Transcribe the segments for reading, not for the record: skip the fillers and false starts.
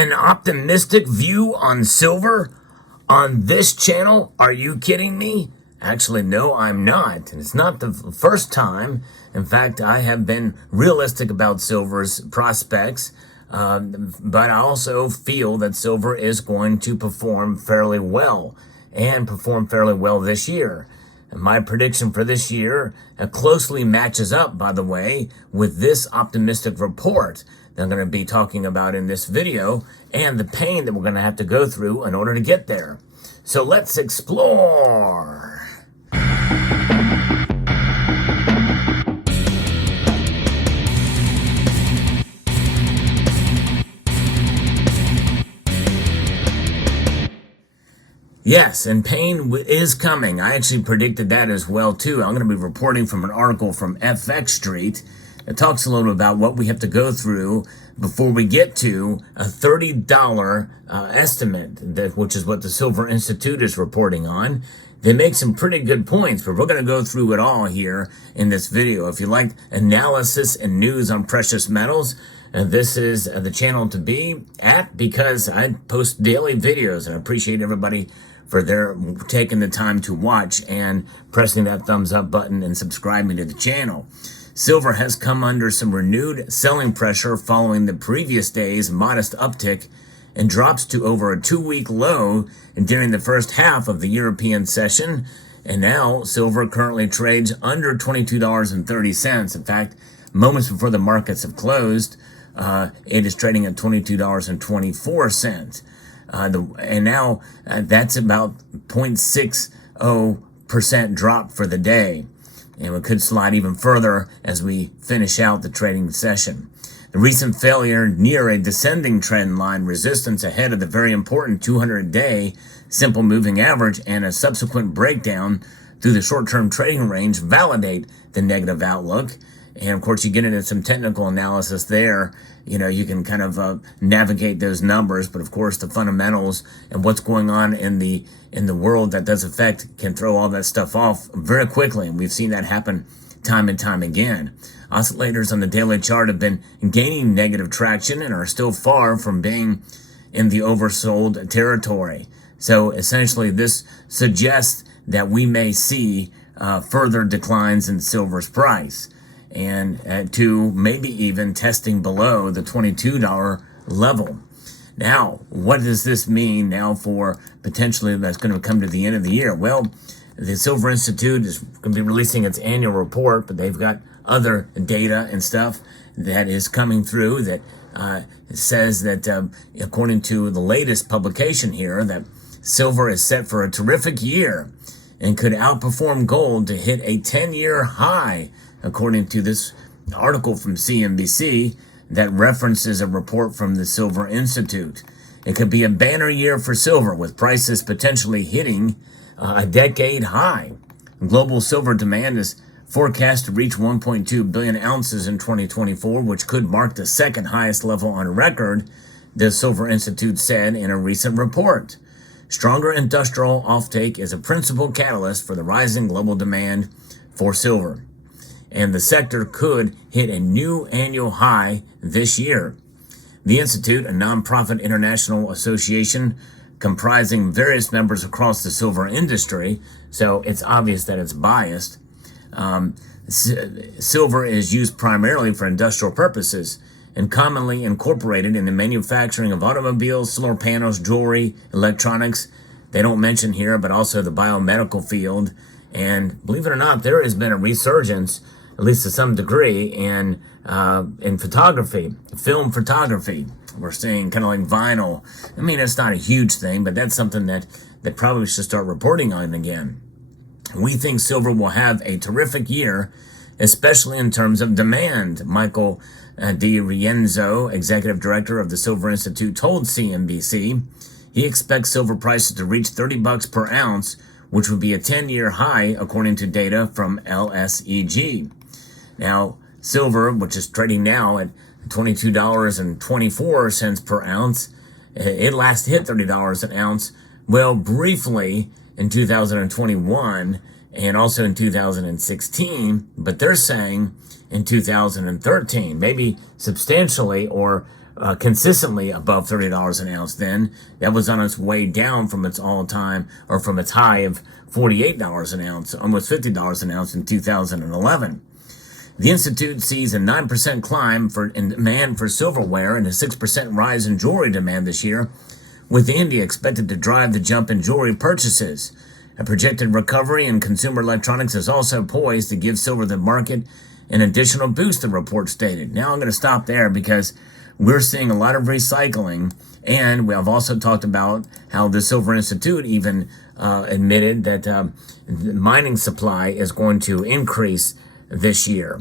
An optimistic view on silver on this channel? Are you kidding me? Actually, no, I'm not. And it's not the first time. In fact, I have been realistic about silver's prospects, but I also feel that silver is going to perform fairly well and perform fairly well this year. And my prediction for this year closely matches up, by the way, with this optimistic report that I'm going to be talking about in this video and the pain that we're going to have to go through in order to get there. So let's explore. Yes, and pain is coming. I actually predicted that as well, too. I'm going to be reporting from an article from FX Street. It talks a little about what we have to go through before we get to a $30 estimate, which is what the Silver Institute is reporting on. They make some pretty good points, but we're going to go through it all here in this video. If you like analysis and news on precious metals, this is the channel to be at, because I post daily videos, and I appreciate everybody for their taking the time to watch and pressing that thumbs up button and subscribing to the channel. Silver has come under some renewed selling pressure following the previous day's modest uptick and drops to over a 2-week low during the first half of the European session. And now silver currently trades under $22.30. In fact, moments before the markets have closed, it is trading at $22.24. And now that's about 0.60% drop for the day. And we could slide even further as we finish out the trading session. The recent failure near a descending trend line resistance ahead of the very important 200-day simple moving average and a subsequent breakdown through the short-term trading range validate the negative outlook. And of course, you get into some technical analysis there. You know, you can kind of navigate those numbers, but of course, the fundamentals and what's going on in the world that does affect can throw all that stuff off very quickly. And we've seen that happen time and time again. Oscillators on the daily chart have been gaining negative traction and are still far from being in the oversold territory. So essentially, this suggests that we may see further declines in silver's price, and to maybe even testing below the $22 level. Now, what does this mean now for potentially that's going to come to the end of the year? Well, the Silver Institute is going to be releasing its annual report, but they've got other data and stuff that is coming through that says that, according to the latest publication here, that silver is set for a terrific year and could outperform gold to hit a 10-year high, according to this article from CNBC that references a report from the Silver Institute. It could be a banner year for silver, with prices potentially hitting a decade high. Global silver demand is forecast to reach 1.2 billion ounces in 2024, which could mark the second highest level on record, the Silver Institute said in a recent report. Stronger industrial offtake is a principal catalyst for the rising global demand for silver, and the sector could hit a new annual high this year. The Institute, a nonprofit international association comprising various members across the silver industry, so it's obvious that it's biased. Silver is used primarily for industrial purposes and commonly incorporated in the manufacturing of automobiles, solar panels, jewelry, electronics. They don't mention here, but also the biomedical field. And believe it or not, there has been a resurgence, at least to some degree, in photography, film photography. We're seeing kind of like vinyl. I mean, it's not a huge thing, but that's something that probably should start reporting on again. We think silver will have a terrific year, especially in terms of demand, Michael Di Rienzo, executive director of the Silver Institute, told CNBC. He expects silver prices to reach $30 per ounce, which would be a 10-year high, according to data from LSEG. Now, silver, which is trading now at $22.24 per ounce, it last hit $30 an ounce, well, briefly in 2021 and also in 2016, but they're saying in 2013, maybe substantially or consistently above $30 an ounce then. That was on its way down from its all-time, or from its high of $48 an ounce, almost $50 an ounce in 2011. The Institute sees a 9% climb in demand for silverware and a 6% rise in jewelry demand this year, with India expected to drive the jump in jewelry purchases. A projected recovery in consumer electronics is also poised to give silver the market an additional boost, the report stated. Now I'm going to stop there because we're seeing a lot of recycling, and we have also talked about how the Silver Institute even admitted that the mining supply is going to increase this year,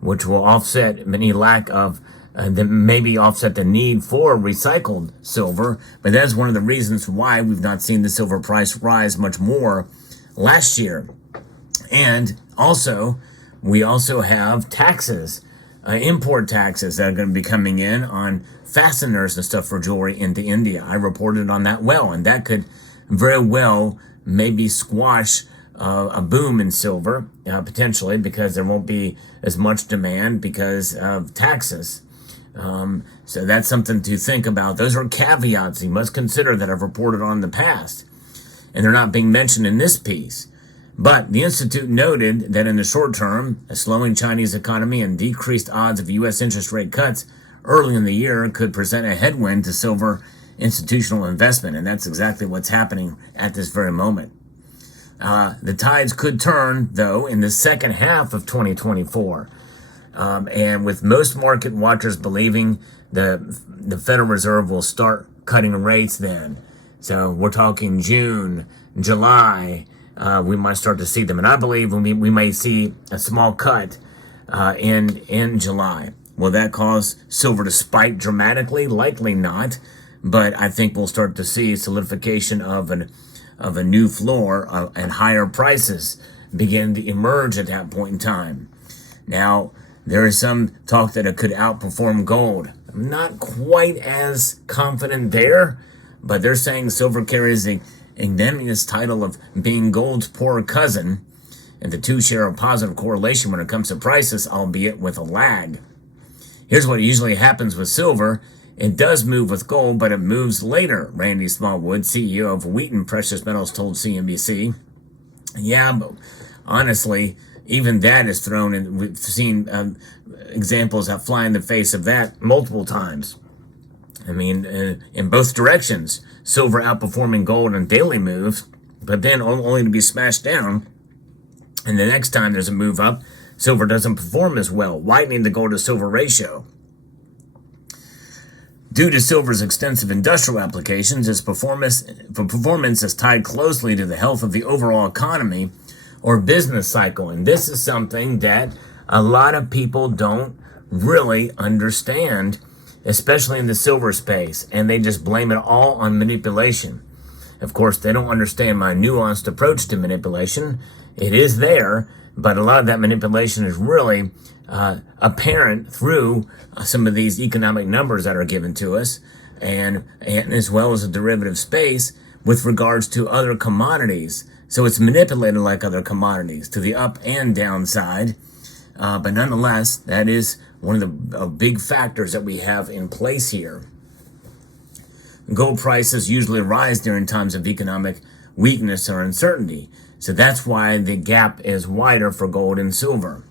which will offset any lack of, maybe offset the need for recycled silver. But that's one of the reasons why we've not seen the silver price rise much more last year. And also, we also have taxes, import taxes that are going to be coming in on fasteners and stuff for jewelry into India. I reported on that well, and that could very well maybe squash a boom in silver, potentially, because there won't be as much demand because of taxes. So that's something to think about. Those are caveats you must consider that I've reported on in the past, and they're not being mentioned in this piece. But the Institute noted that in the short term, a slowing Chinese economy and decreased odds of U.S. interest rate cuts early in the year could present a headwind to silver institutional investment, and that's exactly what's happening at this very moment. The tides could turn, though, in the second half of 2024, and with most market watchers believing the Federal Reserve will start cutting rates then. So we're talking June, July, we might start to see them. And I believe we may see a small cut in July. Will that cause silver to spike dramatically? Likely not. But I think we'll start to see solidification of a new floor and higher prices begin to emerge at that point in time. Now, there is some talk that it could outperform gold. I'm not quite as confident there, but they're saying silver carries the ignominious title of being gold's poor cousin, and the two share a positive correlation when it comes to prices, albeit with a lag. Here's what usually happens with silver. It does move with gold, but it moves later, Randy Smallwood, CEO of Wheaton Precious Metals, told CNBC. Yeah, but honestly, even that is thrown in. We've seen examples that fly in the face of that multiple times. I mean, in both directions, silver outperforming gold on daily moves, but then only to be smashed down. And the next time there's a move up, silver doesn't perform as well, widening the gold to silver ratio. Due to silver's extensive industrial applications, its performance is tied closely to the health of the overall economy or business cycle. And this is something that a lot of people don't really understand, especially in the silver space, and they just blame it all on manipulation. Of course, they don't understand my nuanced approach to manipulation. It is there, but a lot of that manipulation is really apparent through some of these economic numbers that are given to us, and as well as the derivative space with regards to other commodities. So it's manipulated like other commodities to the up and down side. But nonetheless, that is one of the big factors that we have in place here. Gold prices usually rise during times of economic weakness or uncertainty. So that's why the gap is wider for gold and silver.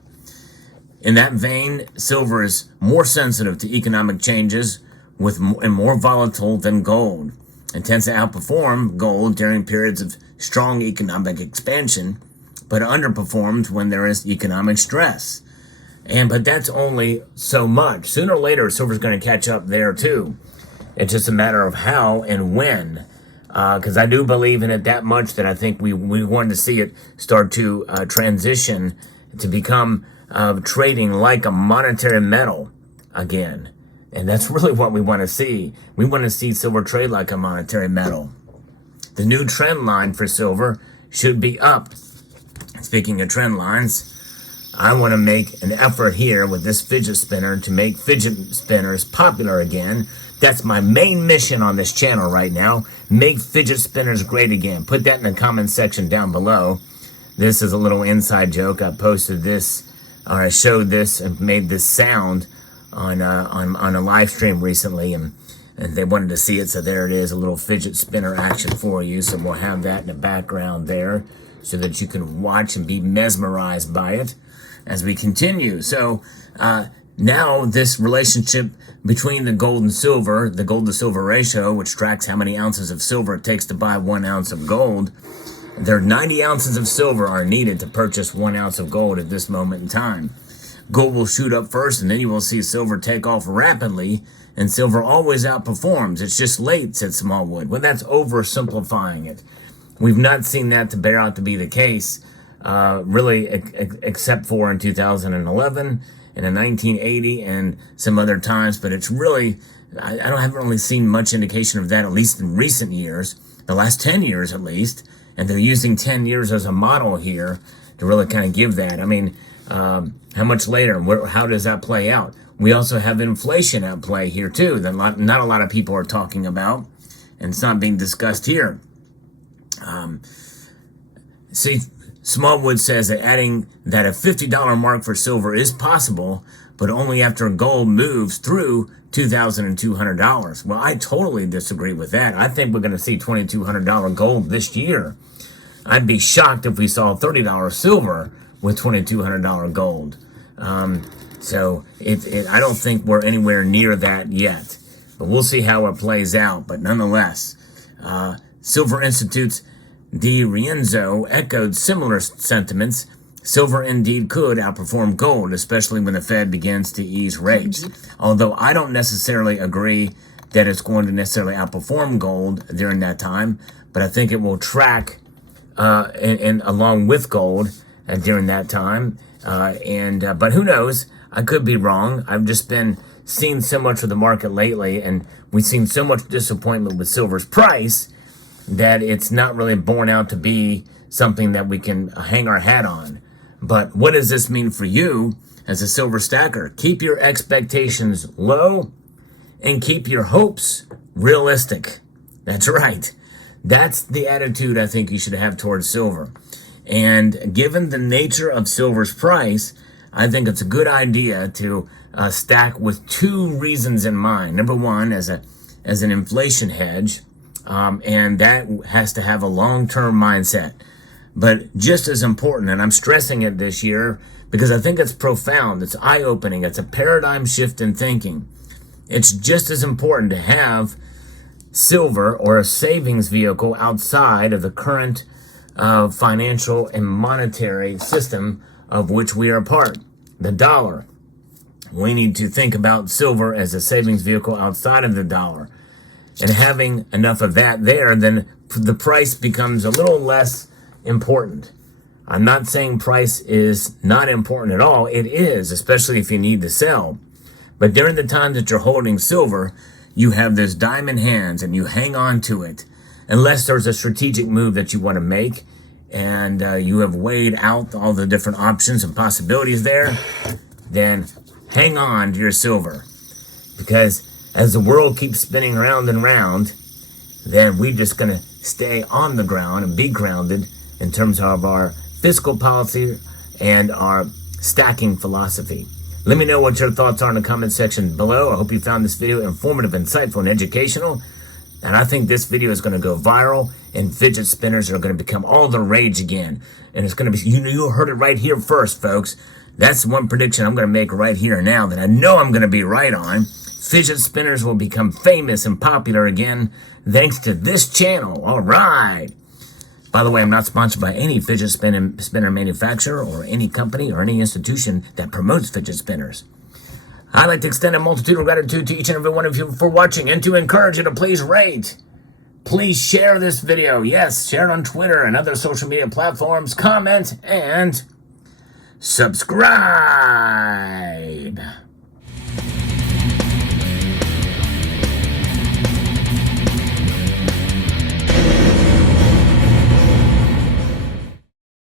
In that vein, silver is more sensitive to economic changes and more volatile than gold. It tends to outperform gold during periods of strong economic expansion, but underperforms when there is economic stress. But that's only so much. Sooner or later, silver's going to catch up there too. It's just a matter of how and when. Because I do believe in it that much that I think we want to see it start to transition to become trading like a monetary metal again. And that's really what we want to see. We want to see silver trade like a monetary metal. The new trend line for silver should be up. Speaking of trend lines, I want to make an effort here with this fidget spinner to make fidget spinners popular again. That's my main mission on this channel right now. Make fidget spinners great again. Put that in the comment section down below. This is a little inside joke. I posted this, or I showed this and made this sound on a live stream recently, and they wanted to see it, so there it is, a little fidget spinner action for you. So we'll have that in the background there so that you can watch and be mesmerized by it as we continue. So now this relationship between the gold and silver, the gold to silver ratio, which tracks how many ounces of silver it takes to buy 1 ounce of gold, there are 90 ounces of silver are needed to purchase 1 ounce of gold at this moment in time. Gold will shoot up first, and then you will see silver take off rapidly, and silver always outperforms. It's just late, said Smallwood. Well, that's oversimplifying it. We've not seen that to bear out to be the case, really, except for in 2011 and in 1980 and some other times, but it's really, I haven't really seen much indication of that, at least in recent years, the last 10 years at least, and they're using 10 years as a model here to really kind of give that. I mean, how much later and how does that play out? We also have inflation at play here too that not a lot of people are talking about, and it's not being discussed here. See, Smallwood says that adding that a $50 mark for silver is possible, but only after gold moves through $2,200. Well, I totally disagree with that. I think we're going to see $2,200 gold this year. I'd be shocked if we saw $30 silver with $2,200 gold. So I don't think we're anywhere near that yet, but we'll see how it plays out. But nonetheless, Silver Institute's Di Rienzo echoed similar sentiments. Silver indeed could outperform gold, especially when the Fed begins to ease rates. Although I don't necessarily agree that it's going to necessarily outperform gold during that time, but I think it will track and along with gold during that time. But who knows? I could be wrong. I've just been seeing so much of the market lately, and we've seen so much disappointment with silver's price that it's not really borne out to be something that we can hang our hat on. But what does this mean for you as a silver stacker? Keep your expectations low and keep your hopes realistic. That's right. That's the attitude I think you should have towards silver. And given the nature of silver's price, I think it's a good idea to stack with 2 reasons in mind. Number one, as an inflation hedge, and that has to have a long-term mindset. But just as important, and I'm stressing it this year because I think it's profound, it's eye-opening, it's a paradigm shift in thinking. It's just as important to have silver or a savings vehicle outside of the current financial and monetary system of which we are part, the dollar. We need to think about silver as a savings vehicle outside of the dollar. And having enough of that there, then the price becomes a little less important. I'm not saying price is not important at all. It is, especially if you need to sell. But during the time that you're holding silver, you have this dime in hands and you hang on to it. Unless there's a strategic move that you want to make and you have weighed out all the different options and possibilities there, then hang on to your silver. Because as the world keeps spinning round and round, then we're just going to stay on the ground and be grounded in terms of our fiscal policy and our stacking philosophy. Let me know what your thoughts are in the comment section below. I hope you found this video informative, insightful, and educational. And I think this video is going to go viral, and fidget spinners are going to become all the rage again. And it's going to be, you heard it right here first, folks. That's one prediction I'm going to make right here now that I know I'm going to be right on. Fidget spinners will become famous and popular again thanks to this channel. All right. By the way, I'm not sponsored by any fidget spinner manufacturer or any company or any institution that promotes fidget spinners. I'd like to extend a multitude of gratitude to each and every one of you for watching and to encourage you to please rate. Please share this video. Yes, share it on Twitter and other social media platforms. Comment and subscribe.